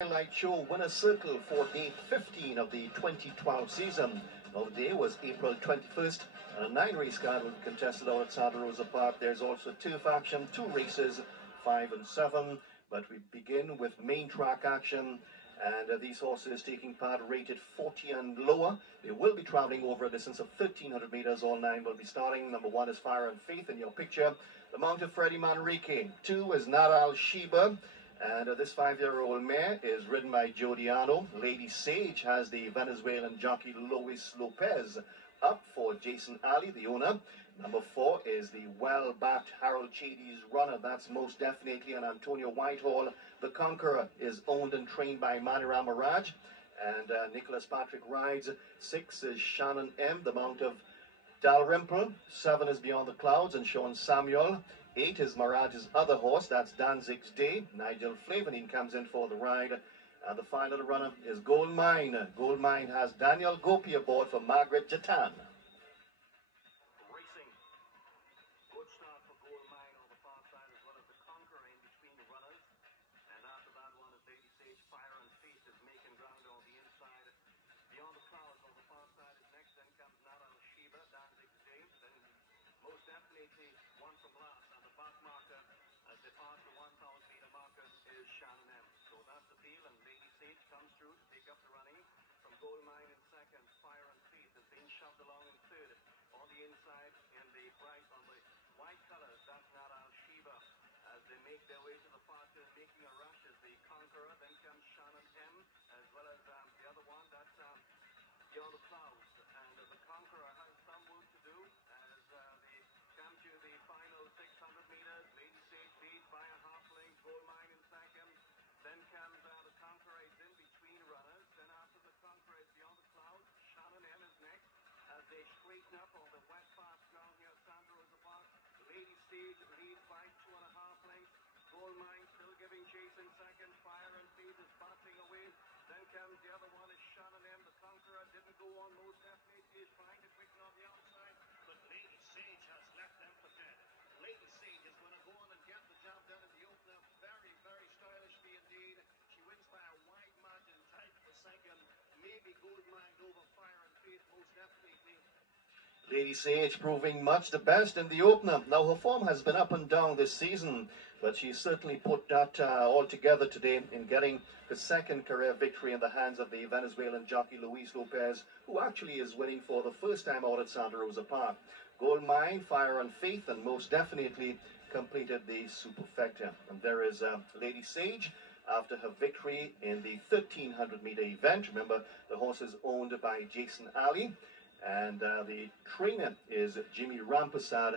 Highlight show winner circle for day 15 of the 2012 season. Now the day was April 21st and a 9-race card will be contested out at Santa Rosa Park. There's also turf action, 2 races, 5 and 7. But we begin with main track action, and these horses taking part rated 40 and lower. They will be travelling over a distance of 1,300 metres. All 9 will be starting. Number 1 is Fire and Faith in your picture. The mount of Freddie Manrique. 2 is Nadal Sheba. And this 5-year-old mare is ridden by Jodiano. Lady Sage has the Venezuelan jockey Luis Lopez up for Jason Ali, the owner. Number 4 is the well-backed Harold Chady's runner. That's most definitely an Antonio Whitehall. The Conqueror is owned and trained by Manira Mirage. And Nicholas Patrick rides. 6 is Shannon M, the mount of Dalrymple. 7 is Beyond the Clouds and Sean Samuel. 8 is Mirage's other horse, that's Danzig's Day. Nigel Flavanine comes in for the ride. And the final runner is Gold Mine. Gold Mine has Daniel Gopi aboard for Margaret Jatan. Racing. Good start for Gold Mine on the far side as well as the Conqueror in between the runners. And after that one is Lady Sage. Fire and Faith is making ground on the inside. Beyond the Clouds on the far side is next. Then comes Nadal Sheba, Danzig's Day. Then most definitely one from last. Back marker as they pass the 1,000 meter marker is Shannon M. So that's the field, and Lady Sage comes through to take up the running from Gold Mine in second. Fire and Faith is being shoved along in third. On the inside in the bright on the white colors, that's Nadal Sheba as they make their way to the far turn, making a rush as the Conqueror. Then comes Shannon M as well as the other one, that's Beyond the Clouds. And the Conqueror has some work to do as they come to the final 600 meters. Lady Sage leads by a half length. Gold Mine in second. Then comes the Conqueror is in between runners. Then after the Conqueror is Beyond the Clouds. Shannon M is next as they straighten up on the wet fast ground here at Santa Rosa Park. Lady Sage leads by 2.5 lengths. Gold Mine still giving chase in second. Fire and Faith is battling away. Then comes the other one is Shannon M. The Conqueror didn't go on most definitely. Is trying to quicken on the outside, but Lady Sage has left them for dead. Lady Sage is going to go on and get the job done in the opener. Very, very stylishly indeed. She wins by a wide margin, tight for second. Maybe Gold Mine over Fire and Faith most definitely. Lady Sage proving much the best in the opener. Now her form has been up and down this season, but she certainly put that all together today in getting the second career victory in the hands of the Venezuelan jockey Luis Lopez, who actually is winning for the first time out at Santa Rosa Park. Gold Mine, Fire and Faith, and most definitely completed the superfecta. And there is Lady Sage after her victory in the 1,300 meter event. Remember, the horse is owned by Jason Ali. And the trainer is Jimmy Rampasad,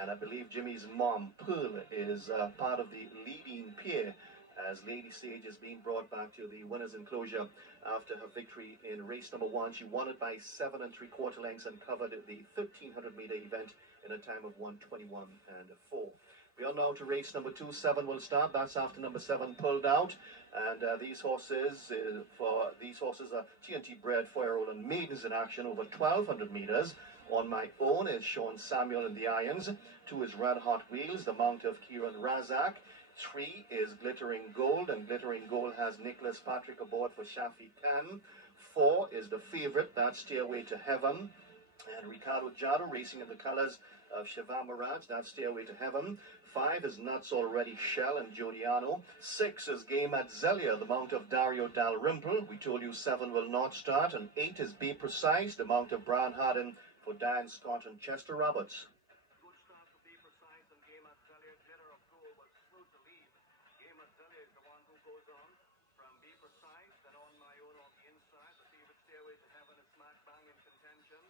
and I believe Jimmy's mom, Pearl, is part of the leading pair as Lady Sage is being brought back to the winner's enclosure after her victory in race number 1. She won it by 7 3/4 lengths and covered the 1,300 meter event in a time of 1:21 and 4. We are now to race number 2. 7 will start. That's after number 7 pulled out. And these horses are TNT bred 4-year-old and maidens in action over 1,200 meters. On my own is Sean Samuel in the irons. 2 is Red Hot Wheels, the mount of Kieran Razak. 3 is Glittering Gold, and Glittering Gold has Nicholas Patrick aboard for Shafi Khan. 4 is the favorite, that's Stairway to Heaven. And Ricardo Jado racing in the colors of Shiva Mirage, that's Stairway to Heaven. 5 is Nuts Already Shell and Jodiano. 6 is Game at Zelia, the mount of Dario Dalrymple. We told you 7 will not start. And 8 is Be Precise, the mount of Brian Harden for Diane Scott and Chester Roberts. Good start for Be Precise and Game at Zelia. Glitter of Gold was slow to lead. Game at Zelia is the one who goes on from Be Precise. Then On My Own on the inside. The favorite Stairway to Heaven is smack bang in contention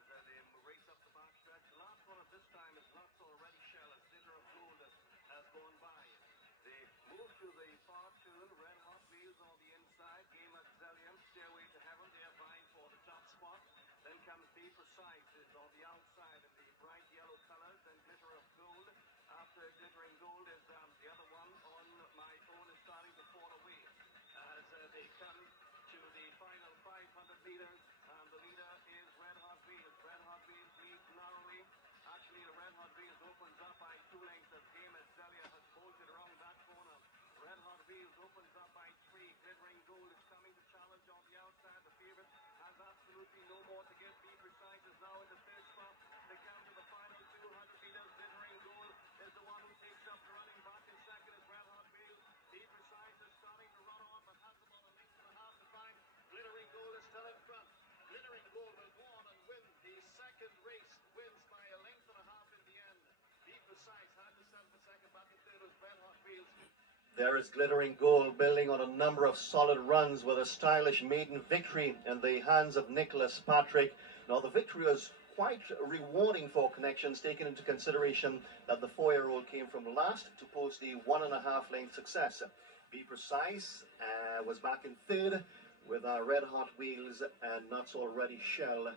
as they race up the backstretch. The last one at this time is Nuts Already Shell as Glitter of Gold has gone by. They move to the far turn. Red Hot Wheels on the inside. Game at Zelia. Stairway to Heaven. They are vying for the top spot. Then comes Be Precise is on the outside in the bright yellow colors. Then Glitter of Gold. After Glittering Gold is the other one. On My Own is starting to fall away as they come to the final 500 meters. And the leader is Red Hot Wheels. Red Hot Wheels leads narrowly. Actually, the Red Hot Wheels opens up by 2 lengths as Game at Zelia has bolted around that corner. Red Hot Wheels opens up by 3. There is glittering gold, building on a number of solid runs with a stylish maiden victory in the hands of Nicholas Patrick. Now, the victory was quite rewarding for Connections, taking into consideration that the 4-year-old came from last to post the 1.5 length success. Be Precise was back in third, with our Red Hot Wheels and Nuts Already Shell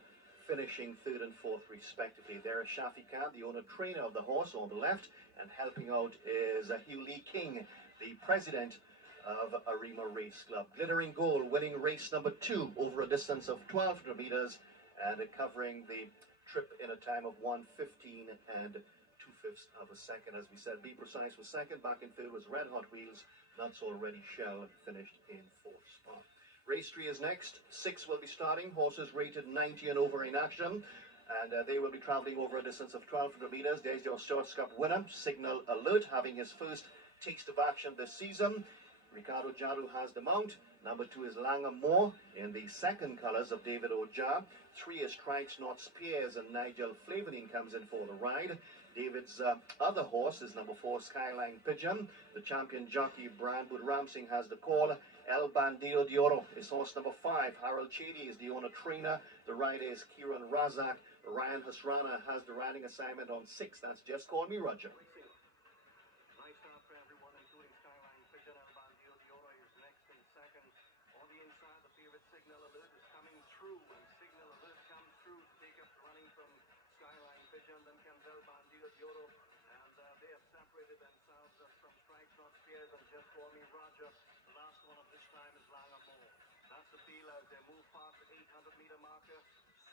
finishing third and fourth respectively. There is Shafi Khan, the owner trainer of the horse, on the left, and helping out is Hugh Lee King, the president of Arima Race Club. Glittering Gold winning race number 2 over a distance of 1,200 meters and covering the trip in a time of 1:15 and 2/5 of a second. As we said, Be Precise was second. Back in third was Red Hot Wheels. Nuts Already Shell finished in fourth spot. Race 3 is next. 6 will be starting. Horses rated 90 and over in action. And they will be traveling over a distance of 1,200 meters. There's your Shorts Cup winner, Signal Alert, having his first taste of action this season. Ricardo Jadu has the mount. Number 2 is Langamore in the second colours of David Oja. 3 is Strikes Not Spears, and Nigel Flavenin comes in for the ride. David's other horse is number 4, Skyline Pigeon. The champion jockey, Brandwood Ramsing, has the call. El Bandido de Oro is horse number 5. Harold Chady is the owner trainer. The rider is Kieran Razak. Ryan Hasrana has the riding assignment on 6. That's Just Call Me Roger. Nice start for everyone, including Skyline Pigeon. El Bandido de Oro is next in second. On the inside, the favorite Signal Alert is coming through, and Signal Alert comes through to take up running from Skyline Pigeon. Then comes El Bandido de Oro, and they have separated themselves from Strikes Not Spears and Just Call Me Roger. The last one of this time is Langamore. That's the feel as they move past the 800-meter marker.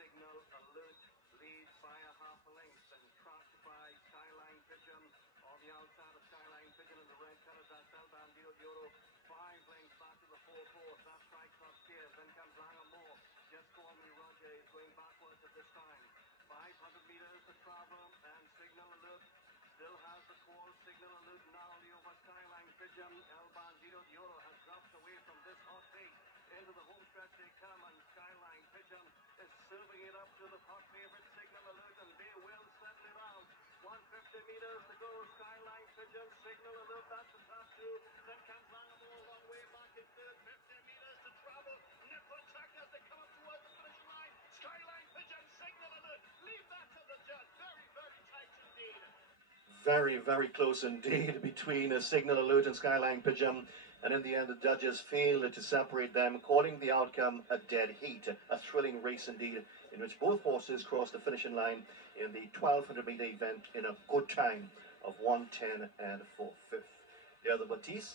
Signal Alert leads by a half a length, and crossed by Skyline Pigeon. On the outside of Skyline Pigeon in the red colors, that's El Bandido de Oro. 5 lengths back to the 4-4. That's Strikes Not Spears. Then comes Langamore. Just Call Me Roger is going backwards at this time. 500 meters to travel, and Signal Alert still has the call. Signal Alert narrowly over Skyline Pigeon. El Bandido de Oro has dropped away from this hot pace. Into the home stretch they come, and Skyline Pigeon is serving it up to the hot favorite Signal Alert, and they will settle it out. 150 meters to go. Skyline Pigeon, Signal Alert, that's the top 2. Then comes Langamore one way back in third. 50 meters to travel. Nipple check as they come up towards the finish line. Skyline Pigeon, Signal Alert. Leave that to the judge. Very, very tight indeed. Very, very close indeed between Signal Alert and Skyline Pigeon. And in the end, the judges failed to separate them, calling the outcome a dead heat. A thrilling race indeed, in which both horses crossed the finishing line in the 1,200-meter event in a good time of 1:10 and 4/5. The other Batiste,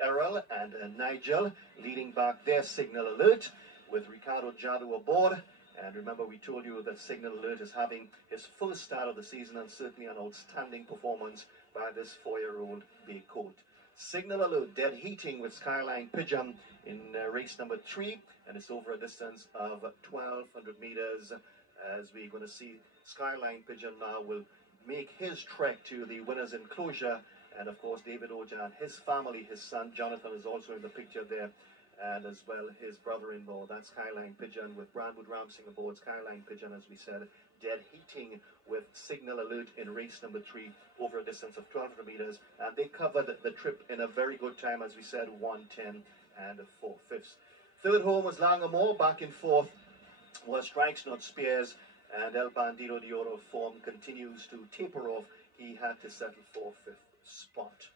Errol and Nigel leading back their Signal Alert, with Ricardo Jadu aboard. And remember, we told you that Signal Alert is having his first start of the season, and certainly an outstanding performance by this 4-year-old bay colt. Signal Alert dead heating with Skyline Pigeon in race number 3, and it's over a distance of 1,200 meters, as we're going to see Skyline Pigeon now will make his trek to the winner's enclosure. And of course, David Oja and his family, his son Jonathan is also in the picture there, and as well his brother-in-law. That's Skyline Pigeon with Brandwood Ramsing aboard. Skyline Pigeon, as we said, dead heating with Signal Alert in race number 3 over a distance of 1,200 meters, and they covered the trip in a very good time, as we said, 1:10 and 4/5. Third home was Langamore. Back in fourth was Strikes Not Spears, and El Bandido de Oro form continues to taper off. He had to settle for 5th spot.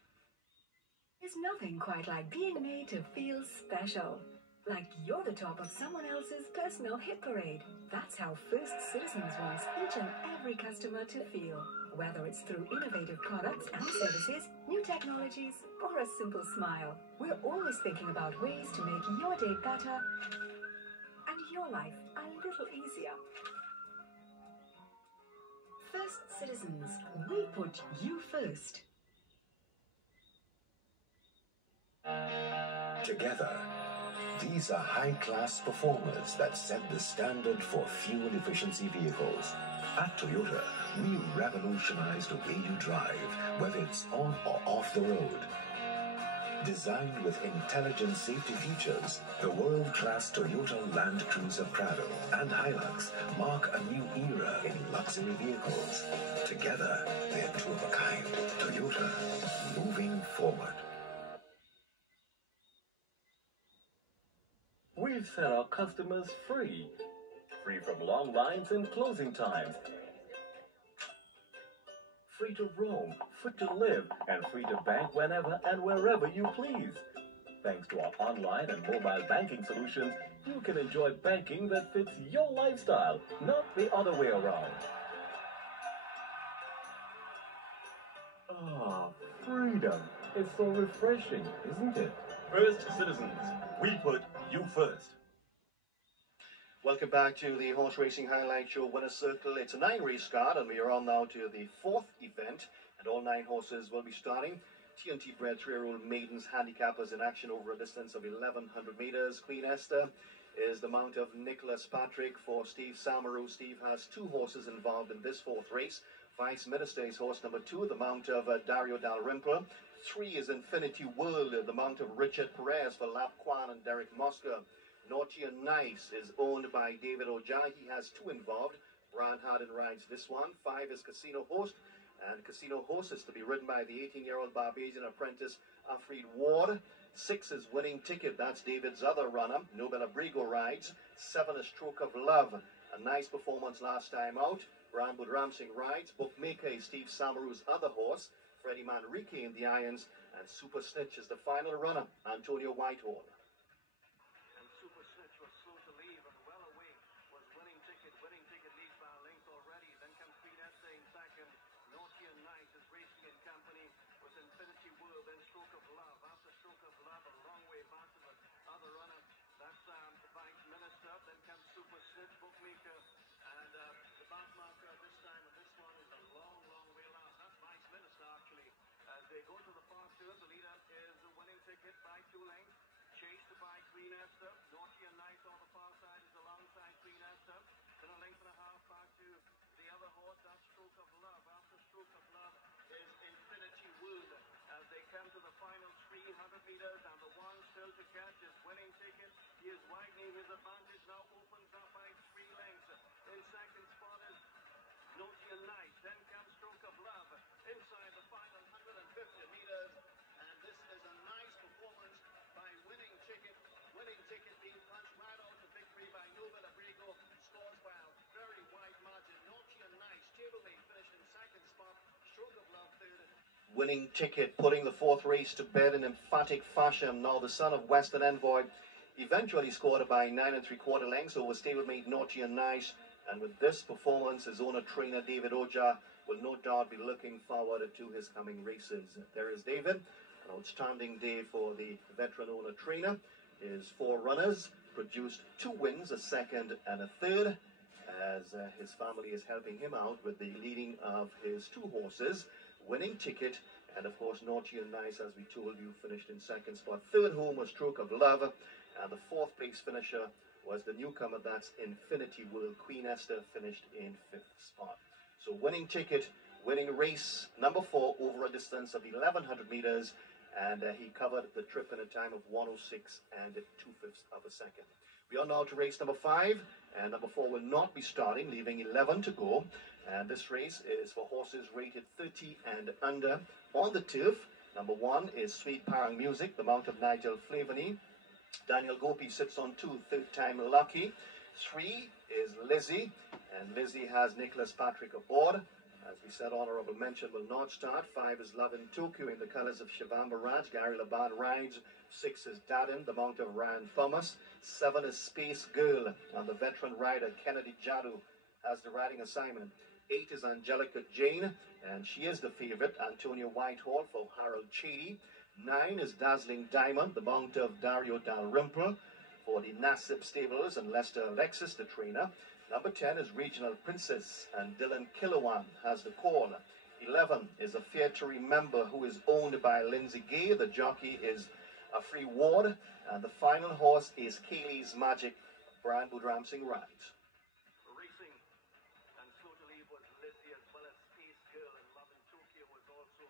There's nothing quite like being made to feel special. Like you're the top of someone else's personal hit parade. That's how First Citizens wants each and every customer to feel. Whether it's through innovative products and services, new technologies, or a simple smile, we're always thinking about ways to make your day better and your life a little easier. First Citizens, we put you first. Together, these are high-class performers that set the standard for fuel efficiency vehicles. At Toyota, we revolutionize the way you drive, whether it's on or off the road. Designed with intelligent safety features, the world-class Toyota Land Cruiser Prado and Hilux mark a new era in luxury vehicles. Together, they're two of a kind. Toyota, moving forward. We've set our customers free. Free from long lines and closing times. Free to roam, free to live, and free to bank whenever and wherever you please. Thanks to our online and mobile banking solutions, you can enjoy banking that fits your lifestyle, not the other way around. Ah, freedom. It's so refreshing, isn't it? First Citizens, we put you first. Welcome back to the Horse Racing Highlight Show Winner's Circle. It's a 9-race card, and we are on now to the 4th event, and all 9 horses will be starting. TNT bred 3-year-old maidens handicappers in action over a distance of 1,100 meters. Queen Esther is the mount of Nicholas Patrick for Steve Samaru. Steve has 2 horses involved in this 4th race. Vice Minister is horse number 2, the mount of Dario Dalrymple. 3 is Infinity World, the mount of Richard Perez for Lap Kwan and Derek Mosca. Naughty and Nice is owned by David Ojai. He has 2 involved. Brian Harden rides this one. 5 is Casino Host, and Casino Host is to be ridden by the 18-year-old Barbadian apprentice Alfred Ward. 6 is Winning Ticket. That's David's other runner. Nobel Abrigo rides. 7 is Stroke of Love. A nice performance last time out. Ramwood Ramsing rides. Bookmaker is Steve Samaru's other horse. Freddie Manrique in the irons. And Super Snitch is the final runner, Antonio Whitehall. And Super Snitch was slow to leave and well away was Winning Ticket. Winning Ticket leads by a length already. Then comes Queen Esther in second. Naughty and Nice is racing in company with Infinity World. Then Stroke of Love. After Stroke of Love, a long way back to the other runner. That's the Vice Minister. Then comes Super Snitch, Bookmaker. And the back marker this time, and this one is a long, long way last. That's Vice Minister, actually. As they go to the far turn, the leader is the Winning Ticket by 2 lengths. Chased by Queen Esther. Naughty and Nice on the far side is alongside Queen Esther. Then a length and a half back to the other horse. That's Stroke of Love. After Stroke of Love is Infinity World. As they come to the final 300 meters, and the one still to catch is Winning Ticket. He is widening his advantage now, opens up by 3 lengths. In second spot is Naughty and Nice. Then comes Stroke of Love inside the final 150 meters. And this is a nice performance by Winning Ticket. Winning Ticket being punched right out to victory by Nobel Abrigo. Scores by a very wide margin. Naughty and Nice, stablemate, finished in second spot. Stroke of Love third. Winning Ticket putting the 4th race to bed in emphatic fashion. Now the son of Western Envoy eventually scored by 9 3/4 lengths over stablemate Naughty and Nice. And with this performance, his owner trainer David Oja will no doubt be looking forward to his coming races. There is David, an outstanding day for the veteran owner trainer. His 4 runners produced 2 wins, a second and a third, as his family is helping him out with the leading of his 2 horses. Winning Ticket, and of course Naughty and Nice, as we told you, finished in second spot. Third home was Stroke of Love, and the 4th place finisher was the newcomer, that's Infinity World. Queen Esther finished in 5th spot. So Winning Ticket, winning race number 4 over a distance of 1,100 meters, and he covered the trip in a time of 1:06 and 2/5 of a second. We are now to race number 5, and number 4 will not be starting, leaving 11 to go. And this race is for horses rated 30 and under on the turf. Number 1 is Sweet Parang Music, the mount of Nigel Flavany. Daniel Gopi sits on 2, 3rd time lucky. 3 is Lizzie, and Lizzie has Nicholas Patrick aboard. As we said, honorable mention will not start. 5 is Love in Tokyo in the colors of Shivam Baraj. Gary Laban rides. 6 is Dadin, the mount of Ryan Thomas. 7 is Space Girl, and the veteran rider Kennedy Jadu has the riding assignment. 8 is Angelica Jane, and she is the favorite, Antonio Whitehall for Harold Chady. 9 is Dazzling Diamond, the mount of Dario Dalrymple for the Nassib Stables, and Lester Alexis, the trainer. Number 10 is Regional Princess, and Dylan Kilowan has the call. 11 is A Fear to Remember, who is owned by Lindsay Gay. The jockey is a Free Ward, and the final horse is Kaylee's Magic. Brian Budramsing rides. Racing and slow to leave was Lizzie, as well as Space Girl, and Love in Tokyo was also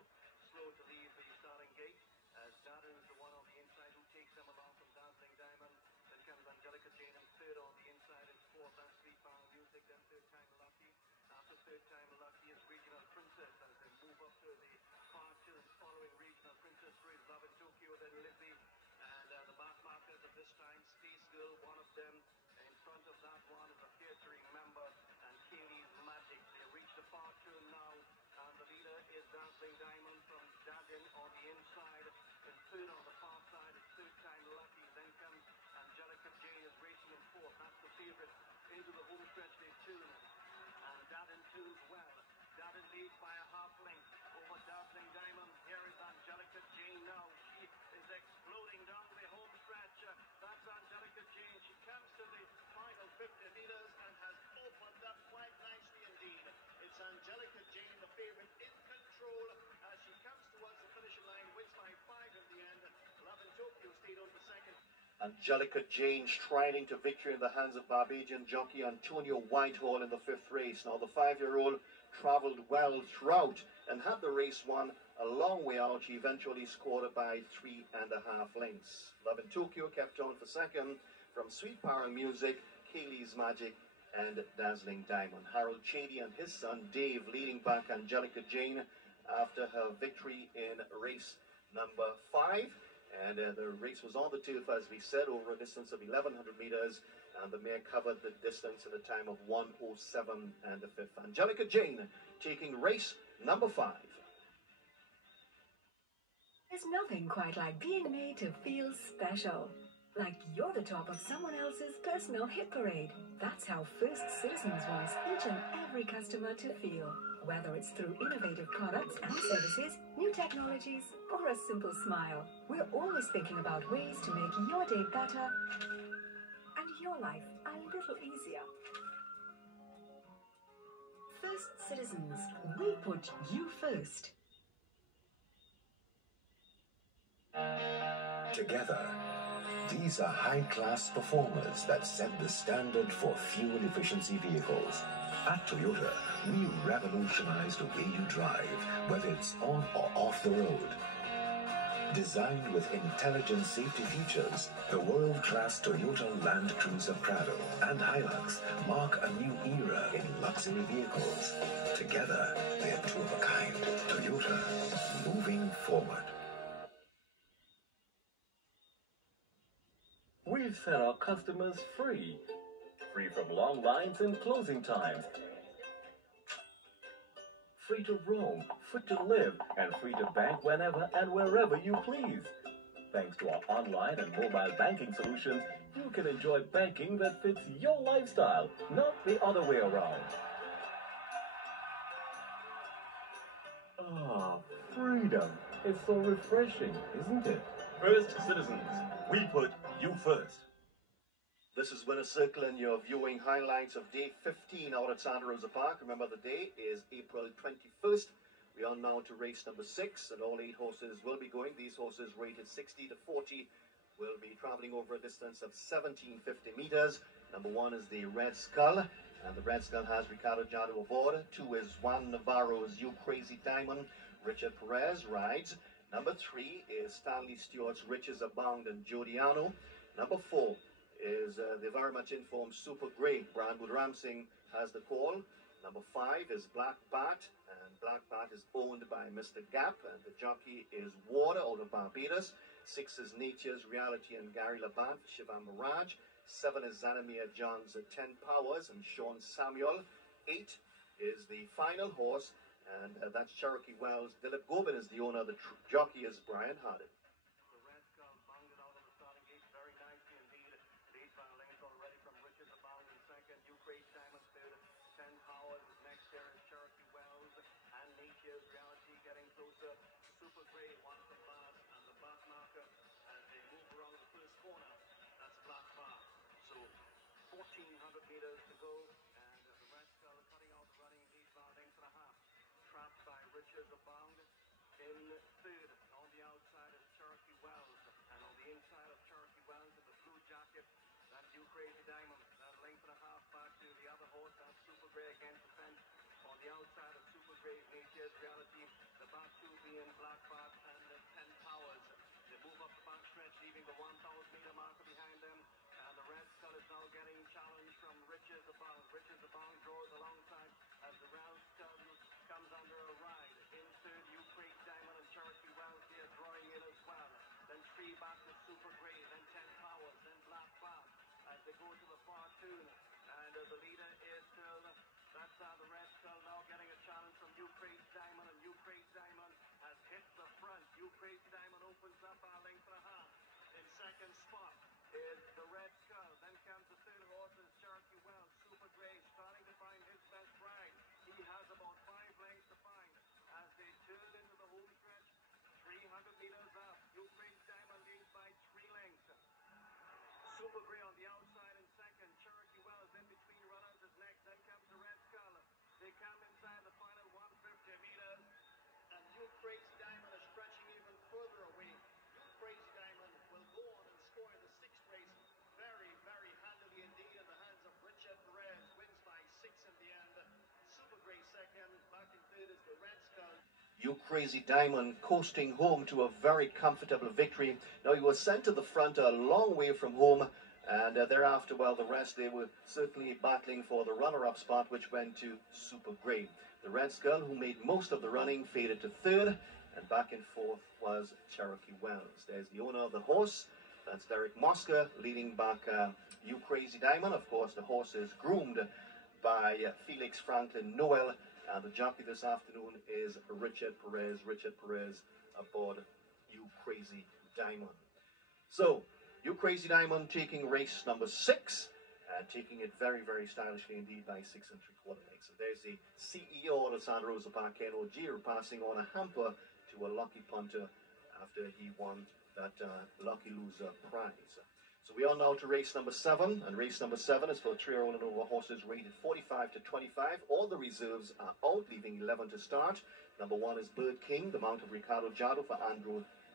slow to leave the starting gate, as Darren is the one on the inside who takes them along from Dazzling Diamond. Then comes Angelica Jane, and 3rd on the inside is 4th, that's Sweet Parang Music. Then 3rd time lucky. After 3rd time lucky is Regional Princess, as they move up to the far turn following Regional Princess. 3 is Love in Tokyo, then Lizzie, and the back markers of this time, Space Girl, Angelica Jane striding to victory in the hands of Barbadian jockey Antonio Whitehall in the fifth race. Now the 5-year-old travelled well throughout and had the race won a long way out. He eventually scored it by 3.5 lengths. Love in Tokyo kept on for second from Sweet Power Music, Kaylee's Magic and Dazzling Diamond. Harold Chady and his son Dave leading back Angelica Jane after her victory in race number 5. And the race was on the turf, as we said, over a distance of 1,100 meters, and the mare covered the distance in a time of 1:07 and a fifth. Angelica Jane taking race number 5. There's nothing quite like being made to feel special. Like you're the top of someone else's personal hit parade. That's how First Citizens wants each and every customer to feel. Whether it's through innovative products and services, new technologies, or a simple smile, we're always thinking about ways to make your day better and your life a little easier. First Citizens, we put you first. Together, these are high-class performers that set the standard for fuel efficiency vehicles. At Toyota, we revolutionize the way you drive, whether it's on or off the road. Designed with intelligent safety features, the world-class Toyota Land Cruiser Prado and Hilux mark a new era in luxury vehicles. Together, they're two of a kind. Toyota, moving forward. We've set our customers free. Free from long lines and closing times. Free to roam, free to live, and free to bank whenever and wherever you please. Thanks to our online and mobile banking solutions, you can enjoy banking that fits your lifestyle, not the other way around. Ah, freedom. It's so refreshing, isn't it? First Citizens, we put you first. This is Winner's Circle, and you're viewing highlights of day 15 out at Santa Rosa Park. Remember, the day is April 21st. We are now to race number 6, and all 8 horses will be going. These horses rated 60 to 40 will be traveling over a distance of 1,750 meters. Number 1 is the Red Skull, and the Red Skull has Ricardo Jado aboard. 2 is Juan Navarro's You Crazy Diamond. Richard Perez rides. Number 3 is Stanley Stewart's Riches Abound and Jodiano. Number 4 is the very much informed Super Grey. Brandwood Ramsing has the call. Number 5 is Black Bat, and Black Bat is owned by Mr. Gap, and the jockey is Water out of Barbados. 6 is Nature's Reality and Gary Laban for Shivan Mirage. 7 is Zanimir John's 10 Powers and Sean Samuel. 8 is the final horse, and that's Cherokee Wells. Dilip Gobin is the owner. The jockey is Brian Hardin. The Red Skull bounded out on the starting gate very nicely indeed. Leads by a length already from Riches Abound in second. You Crazy Diamond third. 10 Powers is next. There is Cherokee Wells and Nature's Reality getting closer. Super Grey wants the last, and the back marker as they move around the first corner. That's Black Bar. So 1,400 meters to go, and the Red Skull cutting out the running. Leads by a length and a half. Trapped by Riches Abound in third. On the outside is Cherokee Wells, and on the inside of Cherokee Wells in the blue jacket, that's You Crazy Diamond. That length and a half back to the other horse, that's Super Grey against the fence. On the outside of Super Grey, Nature's Reality, the back 2 being Black Bat and the 10 Powers. They move up the back stretch, leaving the 1,000-meter marker behind them, and the Red Skull is now getting challenged from Riches Abound. Riches Abound draws alongside as the Red Skull comes under a ride. In third, You Crazy Diamond and Cherokee Wells here drawing in as well. Then 3 back to Super Grey, then 10 Powers, then Black Bat as they go to the far tune. And the leader is still, that's the Red Skull now getting a challenge from You Crazy Diamond, and You Crazy Diamond has hit the front. You Crazy Diamond opens up by a length and a half. In second spot is the Red Skull. Then comes the third horse is Cherokee Wells. Super Grey starting to find his best ride. He has about 5 lengths to find as they turn into the home stretch. 300 meters up. You Crazy Diamond leads by 3 lengths. Super Grey on the outside in second. Cherokee Wells in between runners is next. Then comes the Red Skull. They come inside the final 150 meters. And You Crazy Diamond is stretching even further away. You Crazy Diamond will go on and score in the 6th race. You Crazy Diamond coasting home to a very comfortable victory. Now, he was sent to the front a long way from home, and thereafter, well, the rest, they were certainly battling for the runner-up spot, which went to Super Grey. The Reds girl, who made most of the running, faded to third, and back and forth was Cherokee Wells. There's the owner of the horse. That's Derek Mosca leading back You Crazy Diamond. Of course, the horse is groomed by Felix Franklin Noel. And the jockey this afternoon is Richard Perez. Richard Perez aboard You Crazy Diamond. So, You Crazy Diamond taking race number 6. And taking it very, very stylishly indeed by 6 3/4 lengths. So there's the CEO of the Santa Rosa Park, Ken O'Gear, passing on a hamper to a lucky punter after he won that lucky loser prize. So we are now to race number 7, and race number 7 is for 3-year-old and over horses rated 45 to 25. All the reserves are out, leaving 11 to start. Number 1 is Bird King, the mount of Ricardo Jado for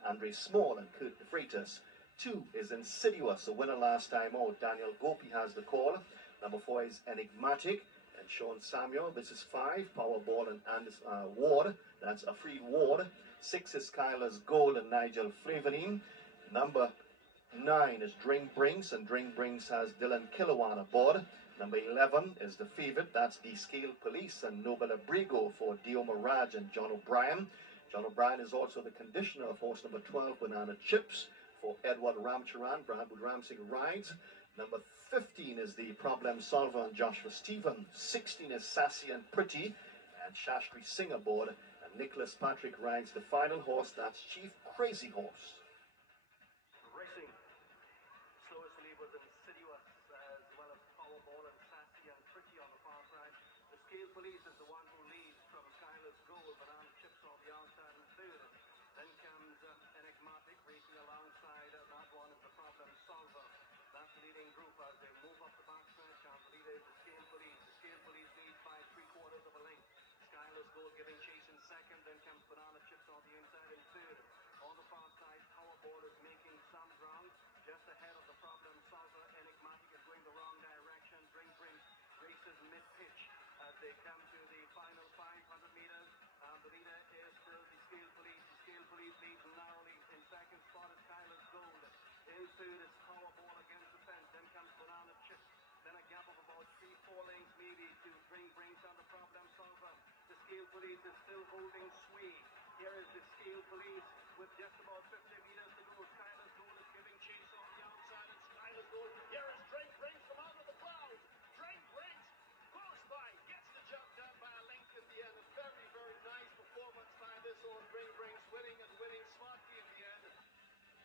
Andre Small and Kurt De Freitas. 2 is Insidious, a winner last time out. Daniel Gopi has the call. Number 4 is Enigmatic and Sean Samuel. This is 5, Powerball and Anders Ward. That's a free Ward. 6 is Skylar's Gold and Nigel Flavanine. Number 9 is Drink Brinks, and Drink Brinks has Dylan Kilowan aboard. Number 11 is the favorite. That's the Scale Police and Nobel Abrigo for Dio Mirage and John O'Brien. John O'Brien is also the conditioner of horse number 12, Banana Chips, for Edward Ramcharan. Bradwood Ramsing rides. Number 15 is the Problem Solver and Joshua Stephen. 16 is Sassy and Pretty and Shastri Singh aboard. And Nicholas Patrick rides the final horse. That's Chief Crazy Horse. Racing. Slowest lead was Insidious, as well as Powerball and Sassy and Pretty on the far side. The Scale Police is the one who leads from Skylar's Gold, Banana Chips on the outside and third. Then comes Enigmatic racing alongside. That one is the Problem Solver. That's the leading group as they move up the backstretch. And the leader is the Scale Police. The Scale Police leads by 3/4 of a length. Skylar's Gold giving chase in second. Then comes Banana Chips on the inside in third. On the far side, Powerball is making some ground. Just ahead of the Problem Solver, Enigmatic is going the wrong direction. Drink Brinks races mid-pitch as they come to the final 500 meters. And the leader is still the Scale Police. The Scale Police leads narrowly. In second spot is Skylar's Gold. In third is Powerball against the fence. Then comes Banana Chips. Then a gap of about 3-4 lengths maybe to Drink Brinks and the Problem Solver. The Scale Police is still holding sway. Here is the Scale Police with just about 50 meters to go. Skylar's Gold is giving chase on the outside, and Skylar's Gold. Here is Drink Brinks from out of the clouds. Drink Brinks close by, gets the job done by a length in the end. A very, very nice performance by this old Drink Brinks, winning and winning smartly in the end.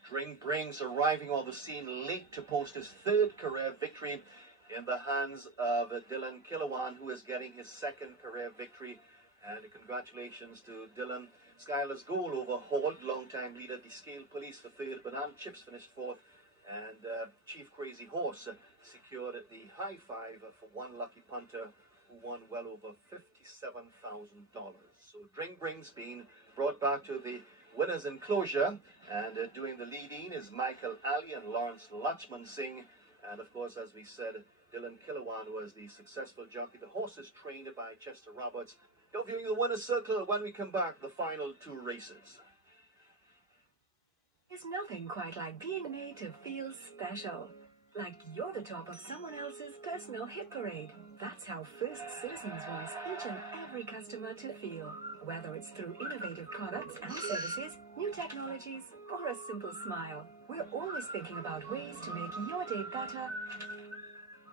Drink Brinks arriving on the scene late to post his 3rd career victory in the hands of Dylan Kilowan, who is getting his 2nd career victory. And congratulations to Dylan. Skylar's Goal overhauled long-time leader, the Scale Police, for 3rd. Banana Chips finished 4th. And Chief Crazy Horse secured the high 5 for one lucky punter who won well over $57,000. So Drink Brinks being brought back to the winner's enclosure. And doing the lead-in is Michael Ali and Lawrence Lachman Singh. And of course, as we said, Dylan Kilowan was the successful jockey. The horse is trained by Chester Roberts. You're viewing the winner's circle. When we come back, the final 2 races. There's nothing quite like being made to feel special. Like you're the top of someone else's personal hit parade. That's how First Citizens wants each and every customer to feel. Whether it's through innovative products and services, new technologies, or a simple smile, we're always thinking about ways to make your day better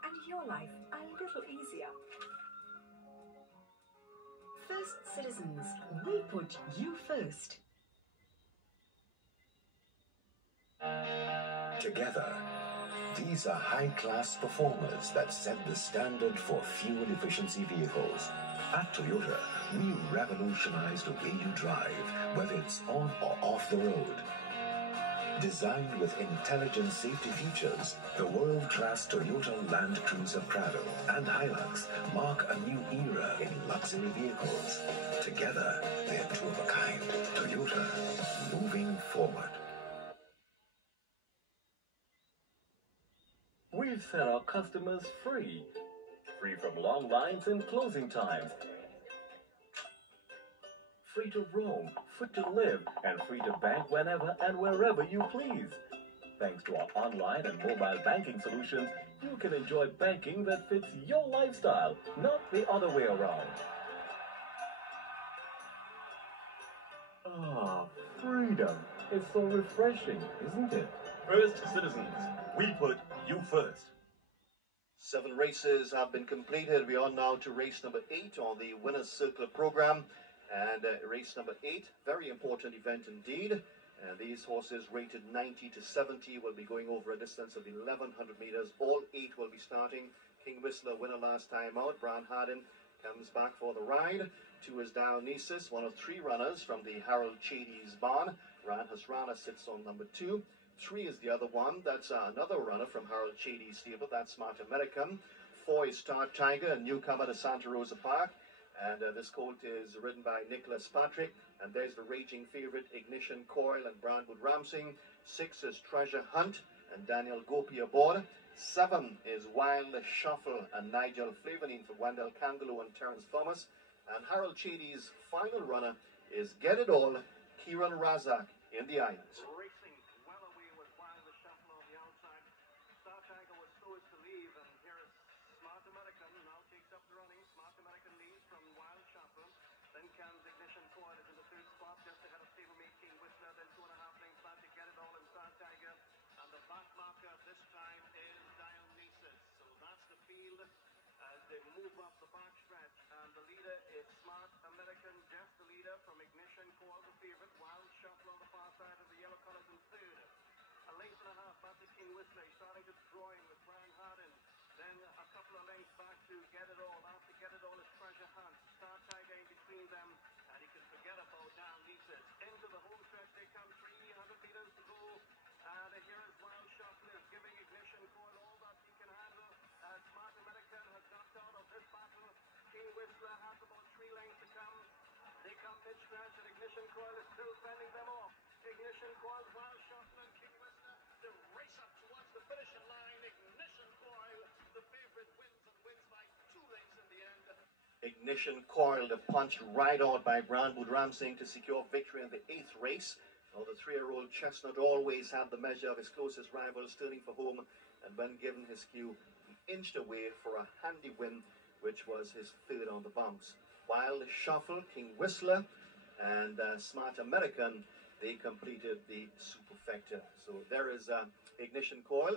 and your life a little easier. First Citizens, we put you first. Together, these are high-class performers that set the standard for fuel efficiency vehicles. At Toyota, we revolutionize the way you drive, whether it's on or off the road. Designed with intelligent safety features, the world-class Toyota Land Cruiser Prado and Hilux mark a new era in luxury vehicles. Together, they're 2 of a kind. Toyota, moving forward. We've set our customers free. Free from long lines and closing times. free to roam, free to live, and free to bank whenever and wherever you please. Thanks to our online and mobile banking solutions, you can enjoy banking that fits your lifestyle, not the other way around. Ah, freedom. It's so refreshing, isn't it? First Citizens, we put you first. 7 races have been completed. We are now to race number 8 on the Winner's Circle program. And race number 8, very important event indeed. And these horses rated 90 to 70 will be going over a distance of 1,100 meters. All 8 will be starting. King Whistler, winner last time out. Bran Hardin comes back for the ride. 2 is Dionysus, one of 3 runners from the Harold Chady's barn. Ran Hasrana sits on number 2. 3 is the other one. That's another runner from Harold Chady's stable. That's Smart American. 4 is Star Tiger, a newcomer to Santa Rosa Park. And this colt is ridden by Nicholas Patrick. And there's the raging favorite, Ignition Coil and Brandwood Ramsing. 6 is Treasure Hunt and Daniel Gopi aboard. 7 is Wild Shuffle and Nigel Flavanine for Wendell Kangaloo and Terence Thomas. And Harold Chady's final runner is Get It All, Kieran Razak in the Islands. Racing well away with Wild the Shuffle on the outside. Star Tiger was slowest to leave, and here is Smart American now takes up the running. Smart American leads from Wild Shuffle. Then comes Ignition Coil is in the 3rd spot, just ahead of stablemate King Whistler. Then 2.5 lengths back to Get It All and Star Tiger. And the back marker this time is Dionysus. So that's the field as they move up the back stretch. And the leader is Smart American, just the leader from Ignition Coil, the favorite. Wild Shuffle on the far side of the yellow colors in 3rd. A length and a half back to King Whistler. He's starting to draw in with Brian Hardin. Then a couple of lengths back to Get It All. After Get It All is Treasure Hunt. Star Tiger in between them. And you can forget about Dionysus. Into the home stretch they come, 300 meters to go. And here is Wild Shuffle is giving Ignition Coil all that he can handle. Smart American has knocked out of this battle. King Whistler has about 3 lengths to come. They come mid-stretch and Ignition Coil is still fending them off. Ignition Coil, Wild Shuffle and King Whistler. The race up towards the finishing line. Ignition Coil, the favorite, wins and wins by 2 lengths in the end. Ignition Coil, the punch right out by Brandwood Ramsing to secure victory in the 8th race. Now the 3-year-old Chestnut always had the measure of his closest rivals turning for home, and when given his cue, he inched away for a handy win, which was his 3rd on the bounce. Wild Shuffle, King Whistler, and Smart American, they completed the superfecta. So there is Ignition Coil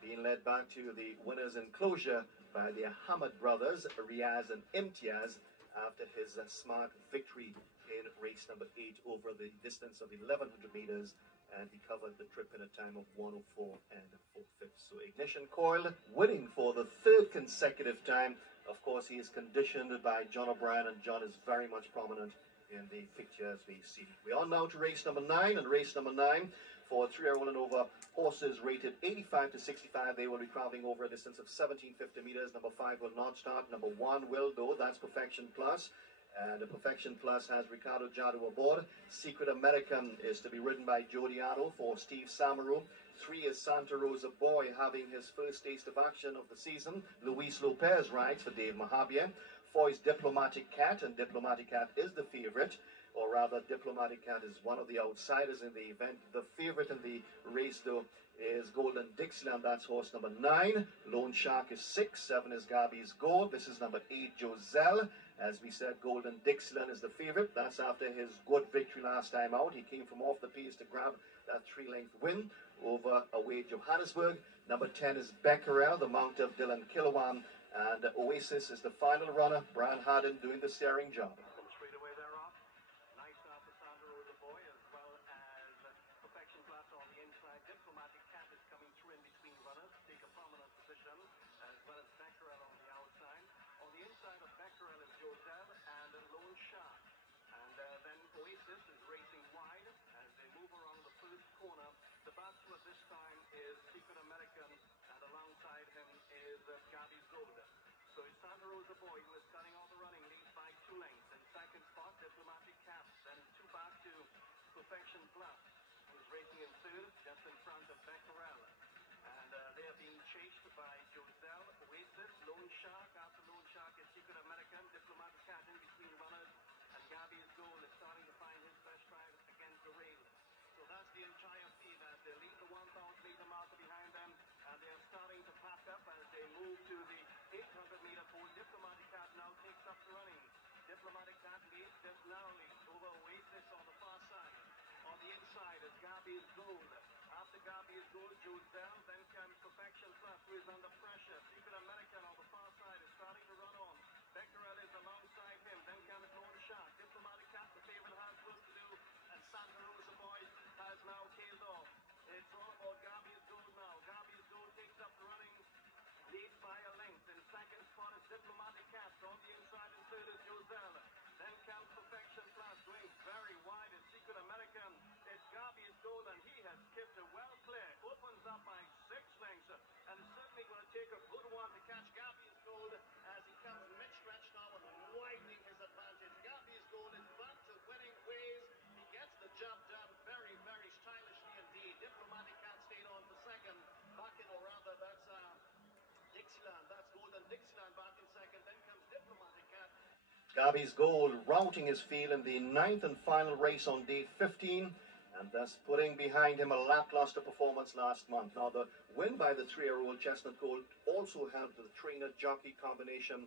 being led back to the winner's enclosure by the Ahmad brothers, Riaz and Imtiaz, after his smart victory in race number 8 over the distance of 1,100 meters, and he covered the trip in a time of 1:04 and 4/5. So Ignition Coil winning for the 3rd consecutive time. Of course, he is conditioned by John O'Brien, and John is very much prominent in the pictures we see. We are now to race number 9, and race number 9 for 3-year-old and over horses rated 85 to 65. They will be traveling over a distance of 1,750 meters. Number 5 will not start. Number 1 will, though. That's Perfection Plus. And the Perfection Plus has Ricardo Jadu aboard. Secret American is to be ridden by Jodiano for Steve Samaru. 3 is Santa Rosa Boy, having his first taste of action of the season. Luis Lopez rides for Dave Mahabia. 4 is Diplomatic Cat, and Diplomatic Cat is the favorite. Or rather, Diplomatic Cat is one of the outsiders in the event. The favorite in the race, though, is Golden Dixieland. That's horse number 9. Lone Shark is 6. 7 is Gabby's Gold. This is number 8, Joselle. As we said, Golden Dixieland is the favorite. That's after his good victory last time out. He came from off the pace to grab that 3-length win over away Johannesburg. Number 10 is Becquerel, the mount of Dylan Kilowan. And Oasis is the final runner. Brian Hardin doing the steering job. Come straight away thereof. Nice start for Santa Rosa Boy, as well as Perfection Plus on the inside. Diplomatic Cat is coming through in between runners to take a prominent position, as well as Becquerel on the outside. On the inside of Becquerel is Joseph and Lone Shark. And then Oasis is racing wide as they move around the first corner. The batsman at this time is Secret American, and alongside him is Gabby's Gold. So it's Santa Rosa Boy who is starting all the running, leads by 2 lengths. In 2nd spot, Diplomatic Cat. Then 2 back to Perfection Plus, who's racing in 3rd, just in front of Becquerel. And they are being chased by Joselle, Oasis, Lone Shark. After Lone Shark is Secret American, Diplomatic Cat in between runners. And Gabby's Goal is starting Gold. After Gabby's Gold, Joselle, then comes Perfection Plus, who is under pressure. Secret American on the far side is starting to run on. Becquerel is alongside him, then comes Lone Shark. Diplomatic Cat, the favorite, has work to do, and Santa Rosa Boy has now tailed off. It's all about Gabby's Gold now. Gabby's Gold takes up the running, leads by a length. In second spot is Diplomatic Cat. On the inside in third is Joselle. Then comes Perfection Plus, going very wide is Secret American. It's Gabby's Gold, and he has skipped it well clear. Opens up by 6 lengths, and it's certainly going to take a good one to catch Gabby's Gold as he comes mid-stretch now and widening his advantage. Gabby's Gold is back to winning ways. He gets the job done very, very stylishly indeed. Diplomatic Cat stayed on for second. Back in, or rather, that's Dixieland. That's Golden Dixieland back in second. Then comes Diplomatic Cat. Gabby's Gold routing his field in the 9th and final race on day 15, and thus putting behind him a lackluster performance last month. Now, the win by the 3-year-old Chestnut Gold also helped the trainer-jockey combination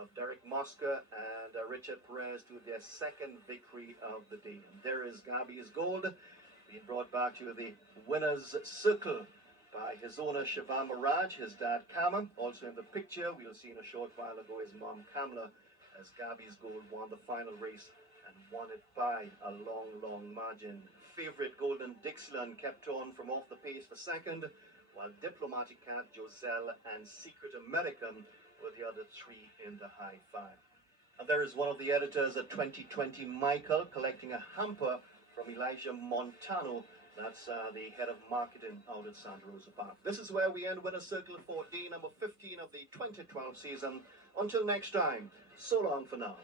of Derek Mosca and Richard Perez to their second victory of the day. And there is Gabby's Gold being brought back to the winner's circle by his owner Shivam Miraj, his dad Kama. Also in the picture, we'll see in a short while ago, his mom Kamla, as Gabby's Gold won the final race and won it by a long, long margin. Favorite Golden Dixieland kept on from off the pace for second, while Diplomatic Cat, Joselle, and Secret American were the other 3 in the high 5. And there is one of the editors at 2020, Michael, collecting a hamper from Elijah Montano. That's the head of marketing out at Santa Rosa Park. This is where we end Winner's Circle for day number 15 of the 2012 season. Until next time, so long for now.